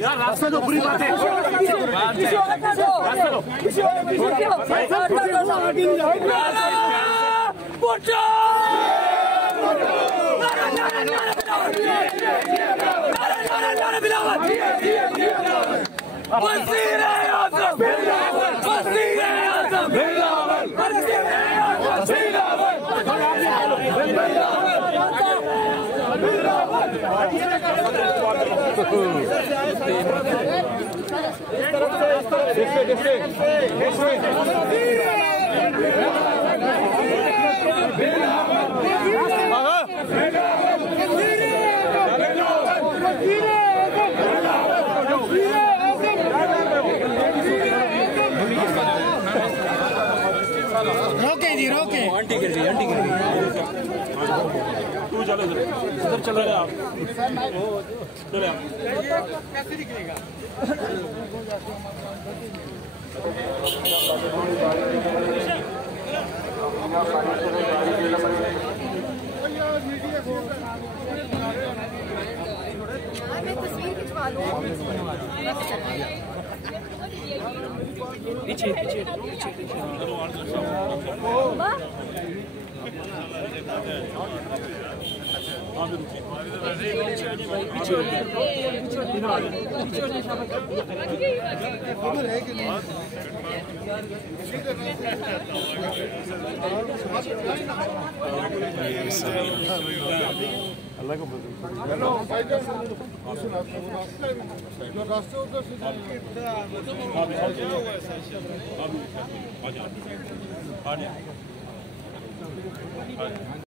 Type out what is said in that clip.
यार रास्ता तो बुरी बात है। रोके जी रोके। आंटी गिर गई, आंटी गिर गई। तू चलो इधर चलो आप, चलो आप। कैसे निकलेगा? मैं तस्वीर खिंचवा लूं। पीछे पीछे पीछे पीछे। अल्लाह को रास्ते